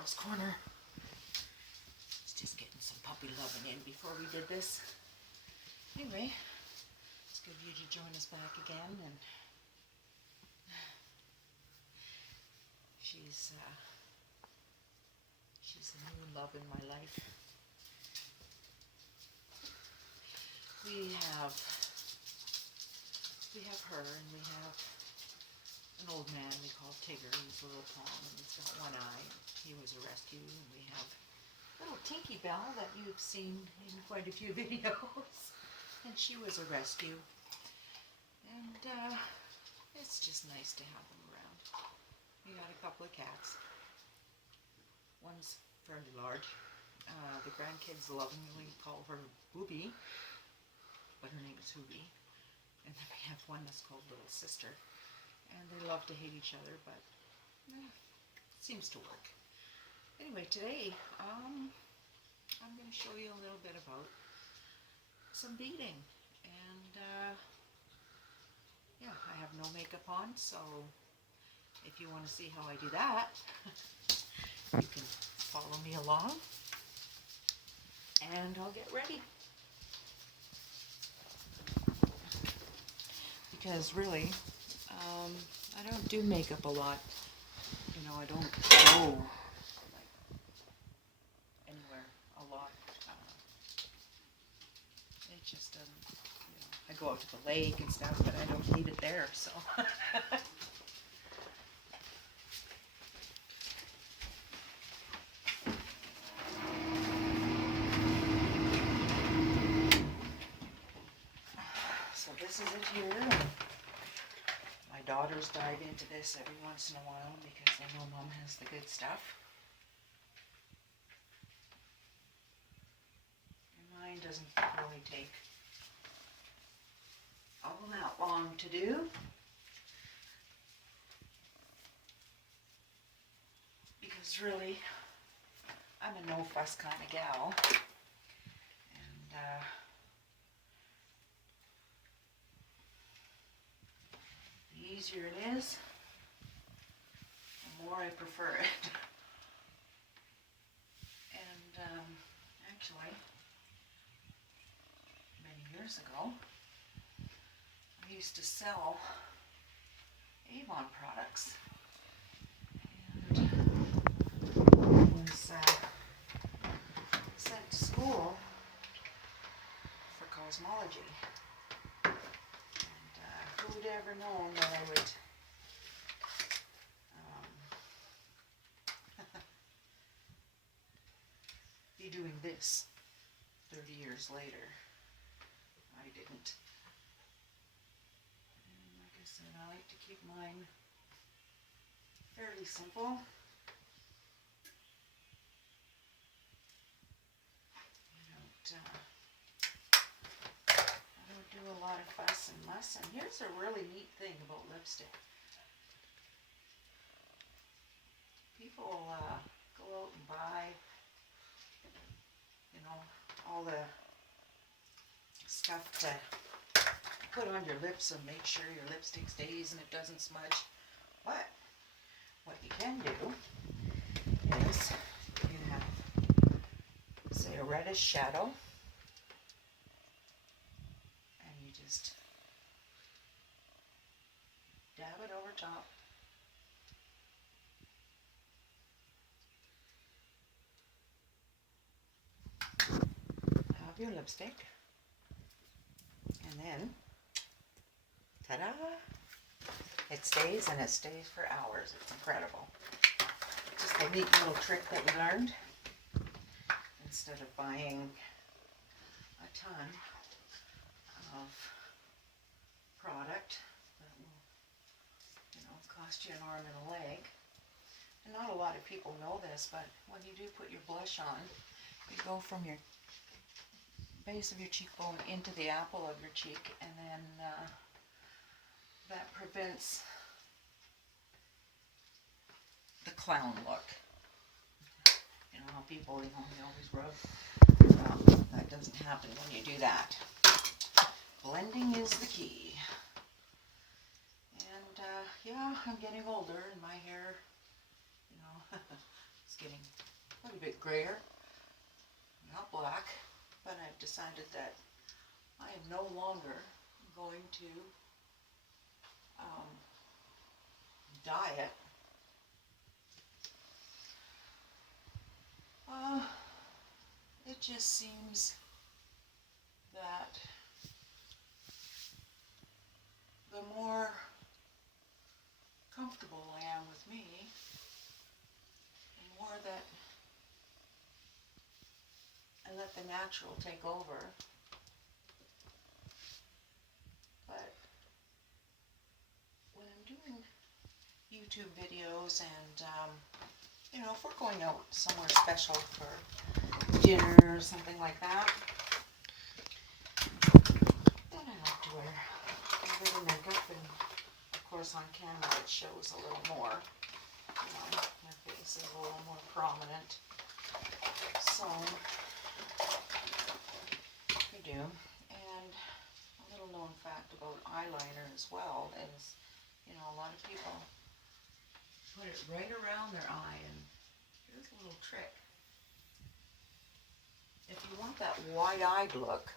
girl's corner. It's just getting some puppy loving in before we did this. Anyway, it's good of you to join us back again, and she's the new love in my life. We have her, and we have an old man we call Tigger. He's a little palm, and he's got one eye. He was a rescue, and we have little Tinky Bell that you've seen in quite a few videos, and she was a rescue. And it's just nice to have them around. We got a couple of cats. One's fairly large. The grandkids lovingly call her Booby, but her name is Hoobie. And then we have one that's called Little Sister. And they love to hate each other, but it seems to work. Anyway, today I'm going to show you a little bit about some beading. And yeah, I have no makeup on, so if you want to see how I do that, you can follow me along, and I'll get ready. Because really, I don't do makeup a lot. You know, I don't go anywhere a lot. It just doesn't, you know, I go out to the lake and stuff, but I don't need it there, so. So this is it here. My daughters dive into this every once in a while because they know Mom has the good stuff. And mine doesn't really take all that long to do. Because really, I'm a no fuss kind of gal. And the easier it is, the more I prefer it. And actually, many years ago, I used to sell Avon products. And I was sent to school for cosmology. Who would ever known that I would be doing this 30 years later? I didn't. And like I said, I like to keep mine fairly simple. I don't do a lot of fuss and muss. And here's a really neat thing about lipstick. People go out and buy, you know, all the stuff to put on your lips and make sure your lipstick stays and it doesn't smudge. But what you can do is you have, say, a reddish shadow, and you just dab it over top. Have your lipstick, and then, ta-da! It stays, and it stays for hours. It's incredible. Just a neat little trick that we learned. Instead of buying a ton of product that will, you know, cost you an arm and a leg. And not a lot of people know this, but when you do put your blush on, you go from your base of your cheekbone into the apple of your cheek, and then that prevents the clown look. You know how people, you know, they always rub. That doesn't happen when you do that. Blending is the key. And yeah, I'm getting older, and my hair, you know, it's getting a little bit grayer, not black, but I've decided that I am no longer going to dye it. It just seems that the more comfortable I am with me, the more that I let the natural take over. But when I'm doing YouTube videos and, you know, if we're going out somewhere special for dinner or something like that, then I like to wear a little makeup, and of course on camera it shows a little more. You know, my face is a little more prominent. So, I do. And a little known fact about eyeliner as well is, you know, a lot of people put it right around their eye, and here's a little trick. If you want that wide-eyed look,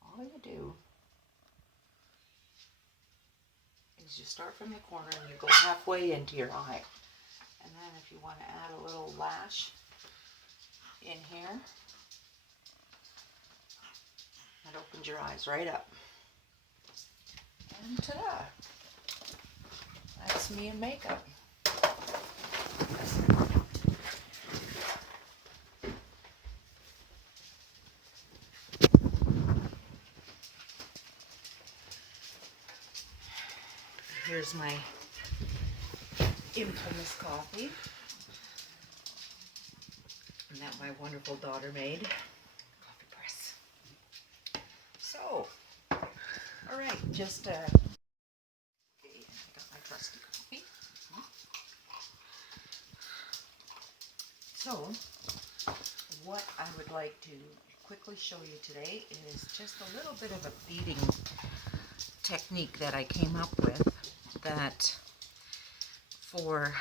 all you do is you start from the corner and you go halfway into your eye. And then if you want to add a little lash in here, that opens your eyes right up. And ta-da! That's me in makeup. Here's my infamous coffee that my wonderful daughter made. Coffee press. So, all right, just okay, I got my trusty coffee. So, what I would like to quickly show you today is just a little bit of a beading technique that I came up with, that for,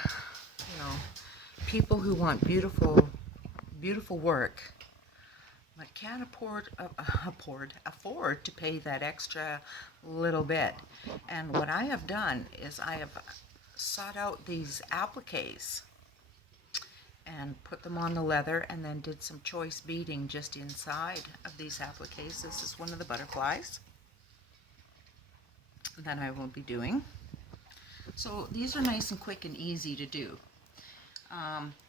you know, people who want beautiful work but can't afford to pay that extra little bit. And what I have done is I have sought out these appliques and put them on the leather, and then did some choice beading just inside of these appliques. This is one of the butterflies that I will be doing. So these are nice and quick and easy to do.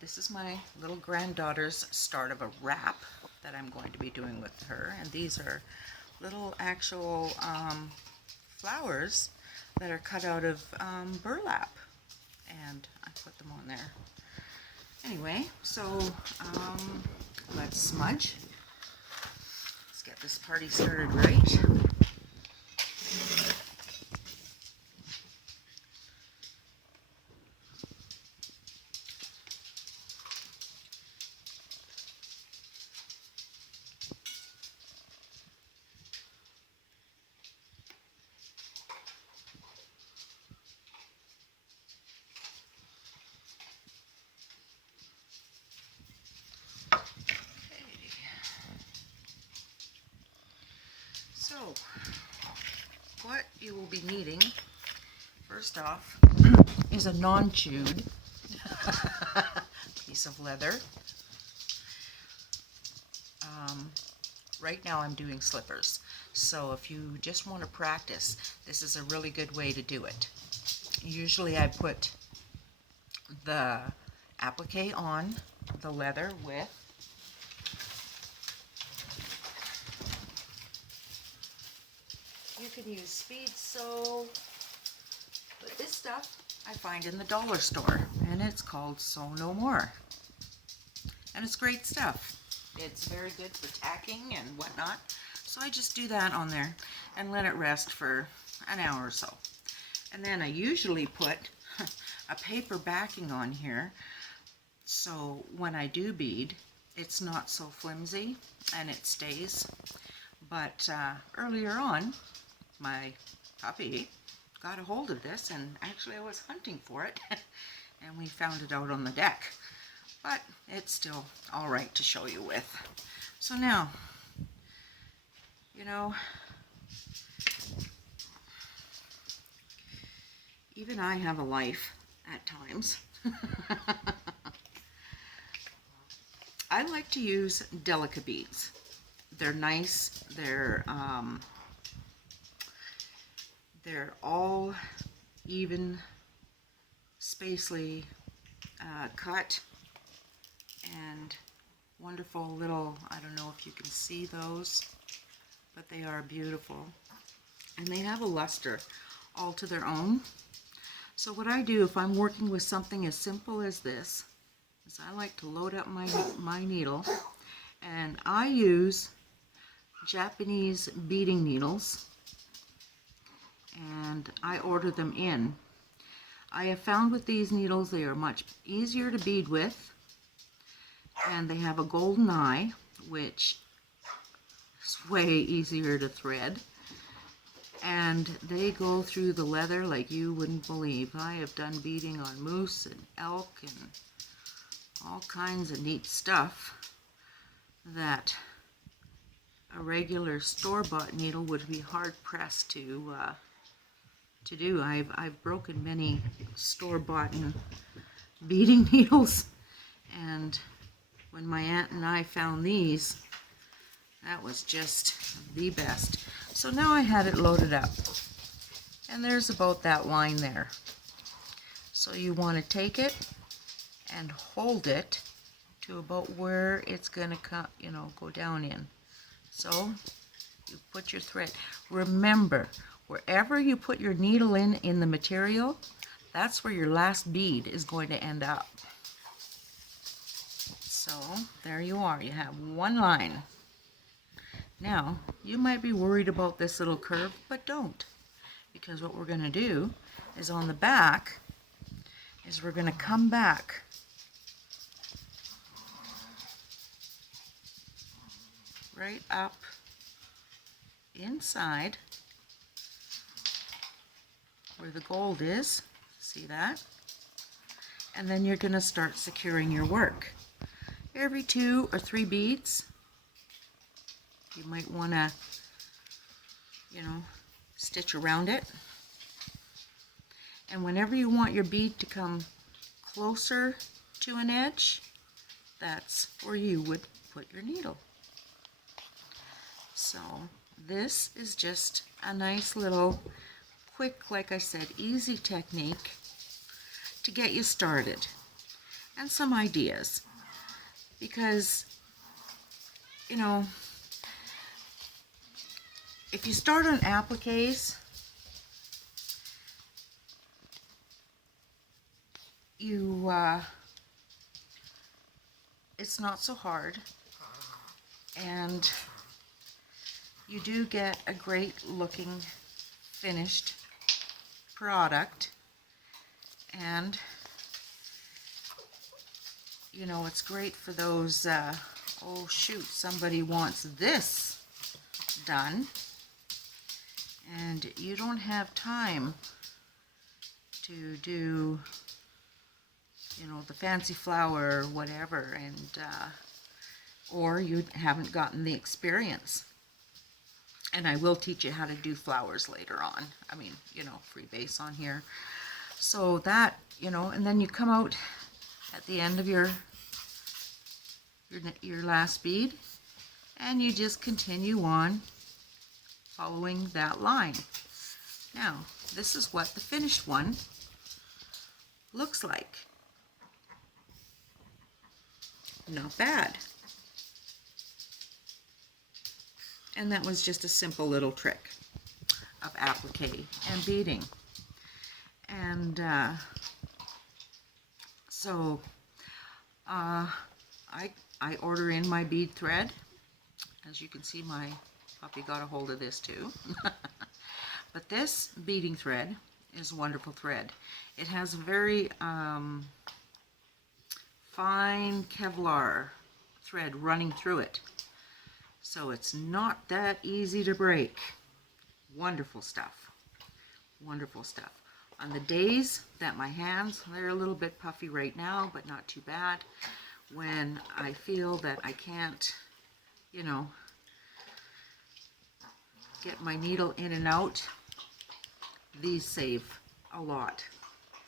This is my little granddaughter's start of a wrap that I'm going to be doing with her, and these are little actual flowers that are cut out of burlap, and I put them on there. Anyway, so let's smudge. Let's get this party started right. So, what you will be needing, first off, is a non-chewed piece of leather. Right now I'm doing slippers, so if you just want to practice, this is a really good way to do it. Usually I put the applique on the leather with you can use speed sew, but this stuff I find in the dollar store, and it's called Sew No More, and it's great stuff. It's very good for tacking and whatnot, so I just do that on there and let it rest for an hour or so. And then I usually put a paper backing on here, so when I do bead, it's not so flimsy and it stays. But earlier on, my puppy got a hold of this, and actually I was hunting for it and we found it out on the deck. but it's still all right to show you with. So now, you know, even I have a life at times. I like to use delicate beads. They're nice. They're all even spacely cut, and wonderful little, I don't know if you can see those, but they are beautiful. And they have a luster all to their own. So what I do if I'm working with something as simple as this is I like to load up my needle, and I use Japanese beading needles, and I order them in. I have found with these needles they are much easier to bead with, and they have a golden eye, which is way easier to thread, and they go through the leather like you wouldn't believe. I have done beading on moose and elk and all kinds of neat stuff that a regular store-bought needle would be hard-pressed to do. I've broken many store-bought beading needles, and when my aunt and I found these, that was just the best. So now I had it loaded up, and there's about that line there. So you want to take it and hold it to about where it's going to come, go down in. So you put your thread. Remember, wherever you put your needle in the material, that's where your last bead is going to end up. So there you are. You have one line. Now, you might be worried about this little curve, but don't. Because what we're going to do is on the back, is we're going to come back right up inside where the gold is. See that? And then you're going to start securing your work. Every 2 or 3 beads, you might want to, stitch around it. And whenever you want your bead to come closer to an edge, that's where you would put your needle. So this is just a nice little quick, like I said, easy technique to get you started, and some ideas, because if you start on appliques, it's not so hard, and you do get a great looking finished product. And it's great for those oh shoot, somebody wants this done and you don't have time to do the fancy flower or whatever, and or you haven't gotten the experience. And I will teach you how to do flowers later on. I mean, free base on here. So that, and then you come out at the end of your last bead, and you just continue on following that line. Now, this is what the finished one looks like. Not bad. And that was just a simple little trick of applique and beading. And so I order in my bead thread. As you can see, my puppy got a hold of this too. But this beading thread is a wonderful thread. It has a very fine Kevlar thread running through it. So it's not that easy to break. Wonderful stuff. Wonderful stuff. On the days that my hands, they're a little bit puffy right now, but not too bad. when I feel that I can't, you know, get my needle in and out. These save a lot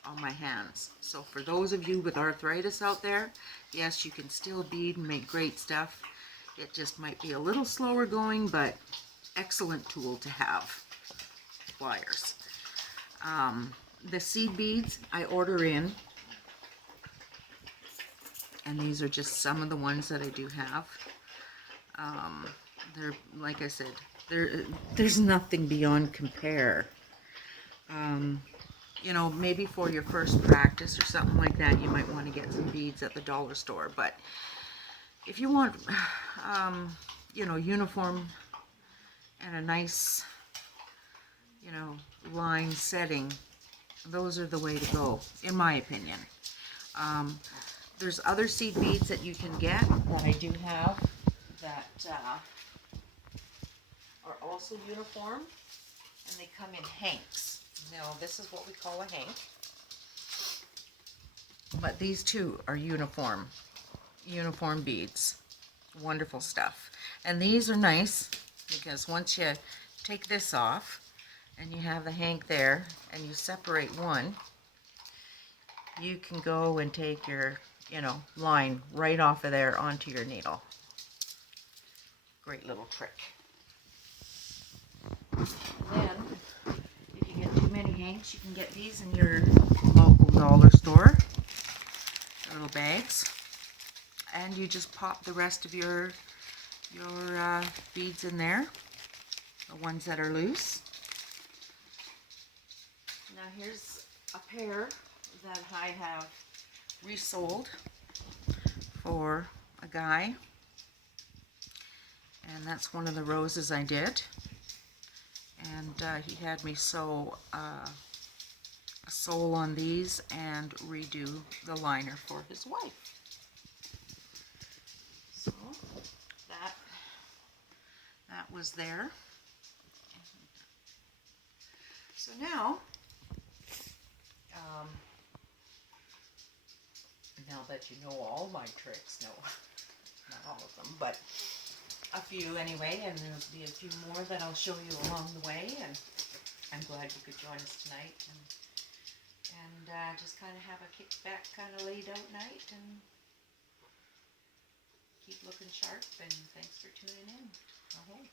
on my hands. So for those of you with arthritis out there, yes, you can still bead and make great stuff. It just might be a little slower going, but excellent tool to have. Pliers. The seed beads I order in, and these are just some of the ones that I do have. They're, like I said, there's nothing beyond compare. You know, maybe for your first practice or something like that, you might want to get some beads at the dollar store. But if you want, you know, uniform and a nice, you know, line setting, those are the way to go, in my opinion. There's other seed beads that you can get that I do have that are also uniform, and they come in hanks. Now, this is what we call a hank, but these two are uniform beads. Wonderful stuff. And these are nice because once you take this off and you have the hank there and you separate one, you can go and take your, you know, line right off of there onto your needle. Great little trick. Then, if you get too many hanks, you can get these in your local dollar store, little bags, and you just pop the rest of your beads in there, the ones that are loose. Now here's a pair that I have resold for a guy, and that's one of the roses I did, and he had me sew a sole on these and redo the liner for his wife. So that was there. So now now that you know all my tricks, no, not all of them, but a few anyway, and there'll be a few more that I'll show you along the way, and I'm glad you could join us tonight, and just kind of have a kickback, kind of laid out night, and keep looking sharp, and thanks for tuning in. Okay.